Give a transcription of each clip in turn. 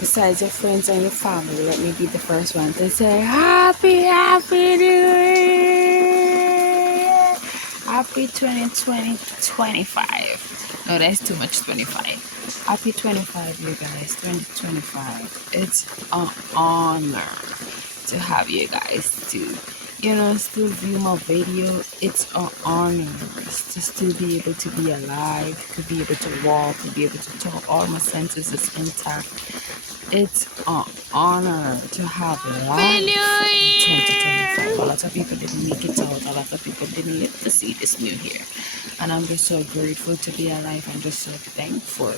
besides your friends and your family, let me be the first one to say Happy New Year! Happy 2020 25. No, that's too much 25. Happy 25, you guys. 2025. It's an honor to have you guys still view my video. It's an honor to still be able to be alive, to be able to walk, to be able to talk. All my senses is intact. It's an honor to have life in 2025. A lot of people didn't make it out. A lot of people didn't live to see this new year. And I'm just so grateful to be alive. I'm just so thankful.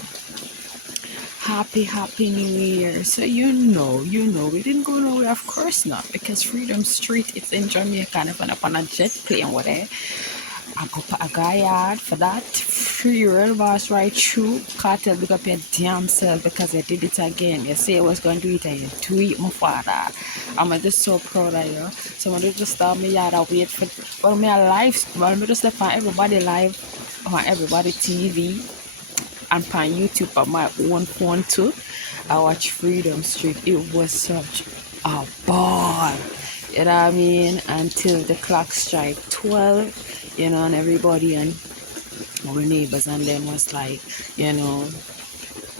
Happy New Year. So you know, we didn't go nowhere, of course not, because Freedom Street, it's in Jamaica, and I'm up on a jet plane with it. I go put a guy out for that. Free real boss right through. Cartel, big up your damn self because I did it again. You say I was going to do it and you do it, my father. I'm just so proud of you. So I'm just start me yard and wait for, well, me alive. Well, me just left on everybody live, on everybody TV, and on YouTube on my own phone too. I watch Freedom Street. It was such a ball. You know what I mean? Until the clock strike 12, and everybody and our neighbors and them was like,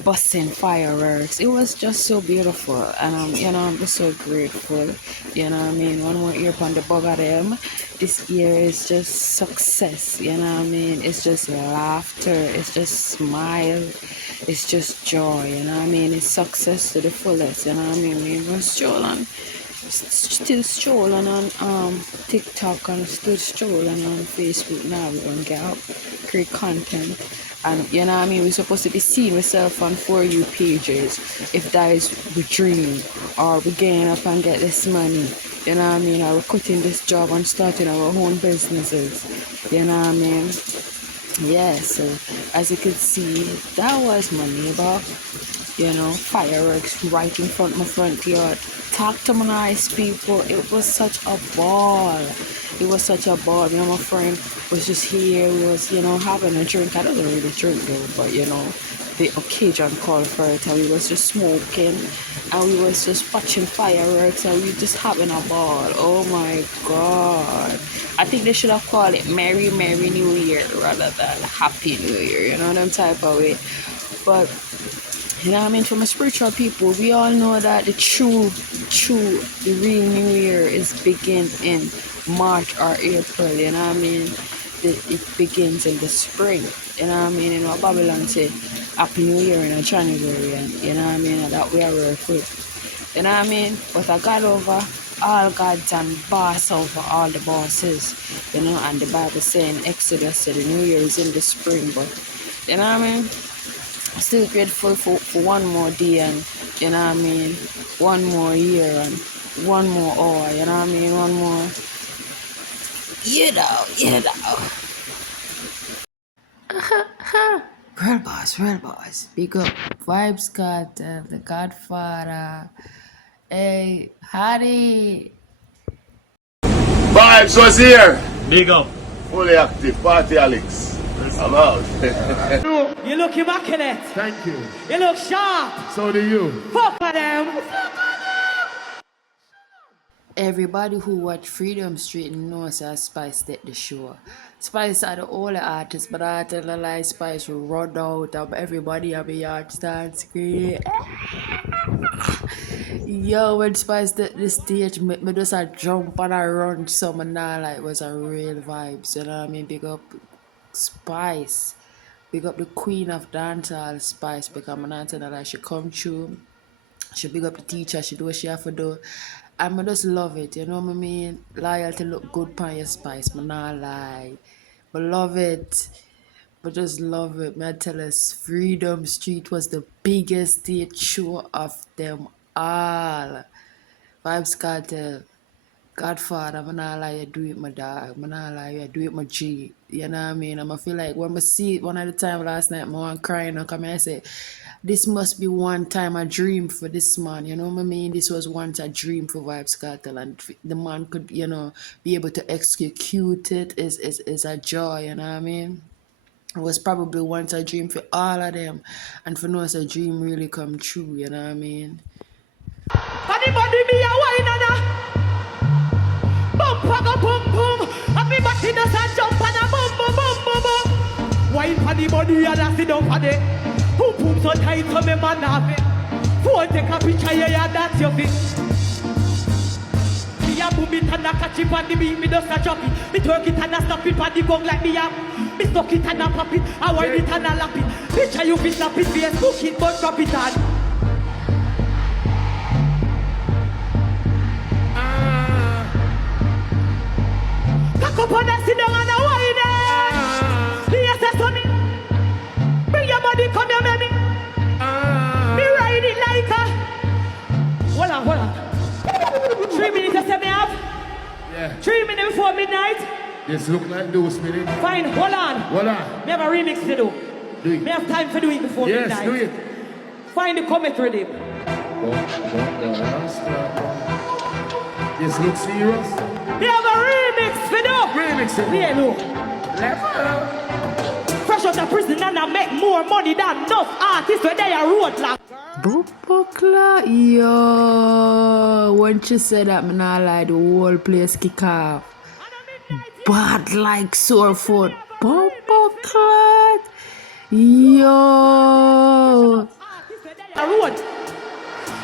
busting fireworks. It was just so beautiful, and I'm just so grateful. You know what I mean? One more year upon the bug of them. This year is just success. You know what I mean? It's just laughter. It's just smile. It's just joy. You know what I mean? It's success to the fullest. You know what I mean? We were still strolling on TikTok and still strolling on Facebook. Now we're gonna get up, create content. And you know what I mean, we're supposed to be seeing ourselves on For You pages. If that is we dream, or we getting up and get this money, you know what I mean, or we're quitting this job and starting our own businesses, you know what I mean. Yeah, so as you could see, that was my neighbor, fireworks right in front of my front yard. Talk to my nice people. It was such a ball. It was such a ball. My friend was just here. We was, having a drink. I don't really drink though, but the occasion called for it, and we was just smoking, and we was just watching fireworks, and we just having a ball. Oh my God. I think they should have called it Merry New Year rather than Happy New Year, them type of way. But you know what I mean? From a spiritual people, we all know that the real New Year is begins in March or April. You know what I mean? It begins in the spring. You know what I mean? Babylon say Happy New Year in January, and you know what I mean? And that we are work with. You know what I mean? But I got over all gods and boss over all the bosses. And the Bible saying Exodus said the New Year is in the spring, but you know what I mean? Still grateful for one more day, and you know what I mean, one more year and one more hour, you know what I mean, one more, you know. Real boss, big up Vibes Cartel, the Godfather. Hey, Harry. Vibes was here. Big up. Fully active. Party Alex. I'm out. You look immaculate. Thank you. You look sharp. So do you. Fuck for them. Everybody who watch Freedom Street knows that Spice did the show. Spice are the only artist, but I tell a lie, Spice will run out of everybody have a yard stand scream. Yo, when Spice did the stage, me just a jump and I run some, and now like was a real vibes, you know what I mean? Big up Spice. Big up the queen of dancehall, Spice, because I'm not saying that she come through. She big up the teacher, she do what she have to do. I just love it, you know what I mean? Loyalty look good pan your Spice, but not lie. But love it. But just love it. Man, I tell us Freedom Street was the biggest stage show of them all. Vibes Cartel. Godfather, I'm not lie, you do it my dog. I'm not lie, you do it my G. You know what I mean? I feel like when I see it one at a time last night, I'm crying and come and I say, this must be one time a dream for this man. You know what I mean? This was once a dream for Vibes Cartel, and the man could, be able to execute it is a joy, you know what I mean? It was probably once a dream for all of them. And for us, a dream really come true, you know what I mean? Anybody be a wine and a bump and a boom boom. Everybody does a jump and a boom boom boom boom boom. Wine for the body and a sit down for the boom boom so tight so me man have it. Phone take a picture yeah that's your fit. Me a boom it and a catch it on the beat me just a chop it. Me twerk it and a stop it on the gong like me a. Me stuck it and a pop it. I wind it and a lap it. Picture you fit snap it, Facebook it but drop it on. Cock up and sit down and a wine it. Yes, that's on it. Bring your body, come here, baby. Me ride it like a. Hold on. 3 minutes to set me up. Yeah. 3 minutes before midnight. This look like those minutes. Fine, hold on. Hold on. Me have a remix to do. Do it. Me have time for do it before Yes, midnight. do it. Find the comet rhythm. This looks serious. Me have a remix for do. Remix it. Yeah, no. Level. Fresh out of prison and I make more money than enough artists when they are roadblock. Bopokla, yo. Once you said that, man, I like the whole place kick off. Bad like sore foot. Bopokla, yo. A road.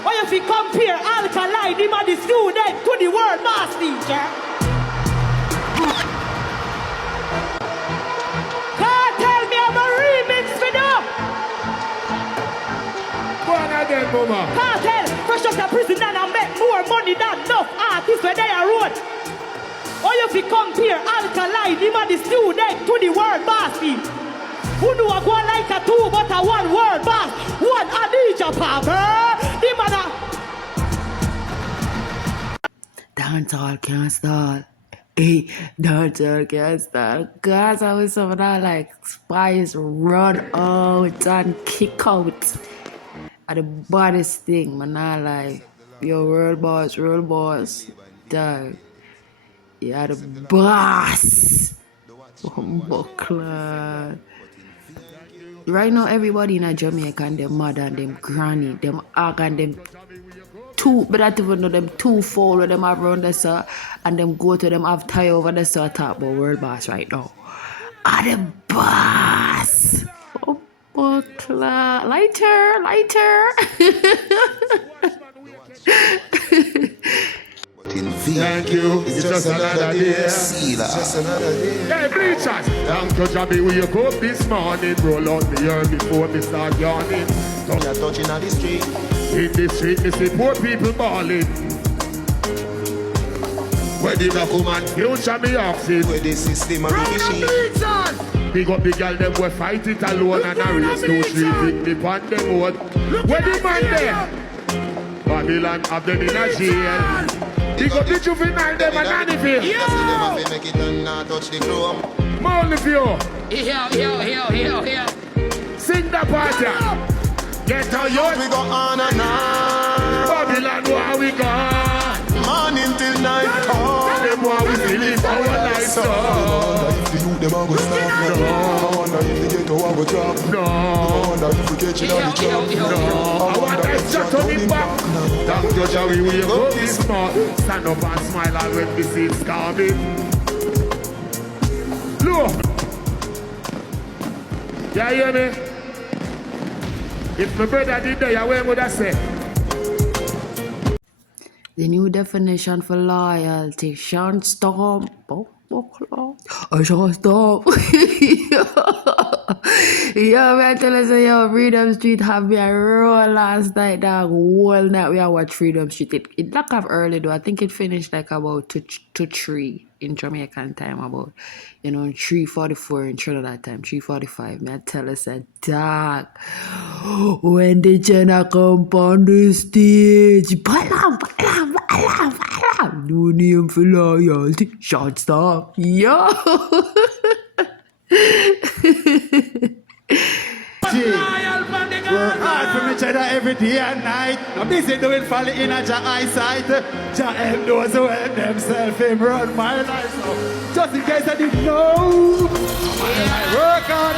Or if you compare Alkaline, him and the student to the world mass teacher. Cartel me have a remix for them. Go on again, mama. Cartel, fresh out of prison and I make more money than enough artists when they are road. Or if you compare Alkaline, him and the student to the world mass teacher. Who do I go like a two but a one word boss? One Adija Papa. The mother. Dancehall can't stall. Hey, dancehall can't stall. Cause I was some of that like spies run out and kick out. At the baddest thing, man, I like yo world boss, dog. Yeah, the boss. Buckler. Right now, everybody in Jamaica and them mother and them granny, them hug and them two, but I don't even know them two fold with them have around the sir and them go to them have tie over the sir talk about world boss right now. Ah, the boss. Oh, buckler. Lighter. Thank you. It's just another day. Hey, bleachers. Thank you, Jabby. We wake up this morning. Roll out the air before me start yawning. We are touching on the street. In the street, me see poor people balling. Where the black woman future me oxen. Where the system and the machine. Big up the girl, them will fight it alone and a race 2, 3, pick me on them road. Where the man there? Babylon have them in a jail. Big up the juvenile, them and anything. Yo! Make it and not touch the chrome. More of you. Here. Sing the party. Get how We yours. go on and on. Babylon, where we gone? Morning till night. Them where we still live our life, so. If the youth them a go stop now. I wonder if the ghetto a go drop. No. I wonder if we catch it on the job. No, I want that shot on the back. Thank you, Jerry, we go this morning. Stand up and smile all when the seats coming. Look. You hear me? If my brother did that, where would I say? The new definition for loyalty. Sean Storm. I Sean Storm. Yo, man, tell us, yo, Freedom Street have me a roll last night, dog. Whole night we watch Freedom Street. It locked off early, though. I think it finished like about 2 to 3 in Jamaican time, about, 3:44 in Trinidad time, 3:45. Man, tell us a dog. When the Jenna come on the stage, balam. No name for loyalty. Short stop. Yo. Royal from the Work hard for each other every day and night. I'm busy doing folly in a Jah eyesight. Jah help those who help themselves. Him run my life. So just in case I didn't know, I work hard.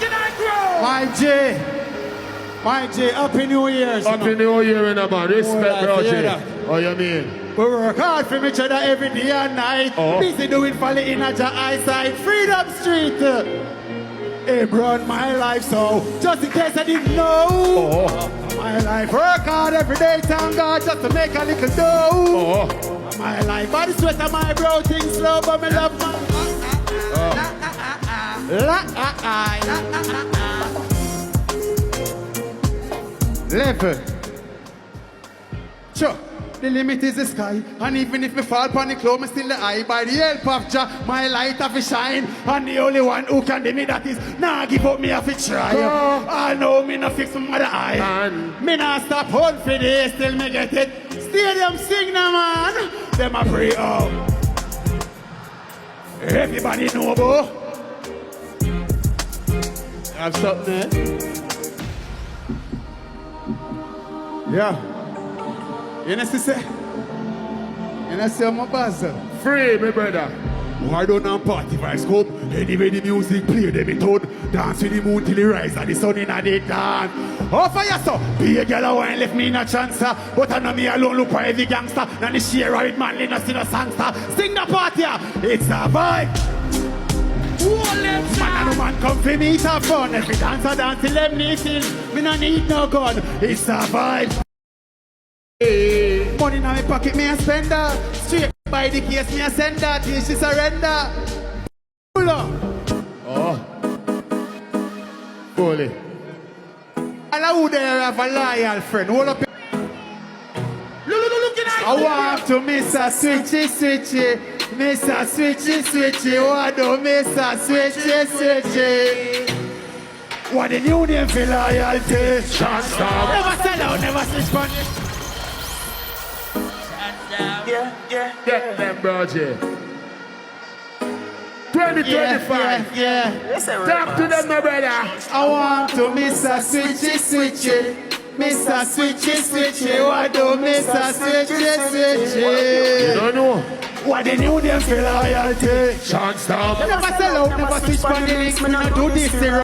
Can I grow? My J, Happy New Year. Happy New Year in a man. Respect, bro, hear J. that. Oh, you mean? We work hard for each other every day and night. Oh. Busy doing folly in a Jah eyesight. Freedom Street. Him run my life, so just in case I didn't know. Oh. My life, work hard every day, thank God, just to make a little dough. Oh. My life, body sweat on my brow, things slow, but me love my... Level. Sure. The limit is the sky, and even if me fall upon the cloud, me still the eye. By the help of Jah, my light have to shine, and the only one who can do me that is nah give up me have to try. I know me no fix my mother eye. Me nah stop hold for this till me get it. Stadium signal man, them a pray out. Everybody know about. Have something there? Yeah. You know what I say? You know what I say, my boss? Free, my brother. Why don't I party vibes come? Anyway the music play, them it out. Dance with the moon till it rise and the sun in the dance. Oh, for you, so be a girl who ain't left me no chance. But I know me alone look for every gangster. Now the share with manly, no see no sangster. Sing the party, it's a vibe. Man and a man come for me, it's a fun. Every dancer dance till them need till. Me no need no gun, it's a vibe. Money in my pocket, me a spender. Straight by the case, me a sender. Till she surrender. Pull up. Oh. Fully. And I would have a loyal friend. Hold up. I want to miss a switchy, switchy. Miss a switchy, switchy. What do miss a switchy, switchy? What the new name for loyalty? Can't stop. Never sell out, never switch money. Get them, bro, J. 2025. Yeah. Talk to them, my brother. I want to miss a switchy, switchy. Miss a switchy, switchy. What do miss a switchy, switchy? You don't know. What the new name for loyalty? Can't stop. Never sell out, never switch money links. Me not do this.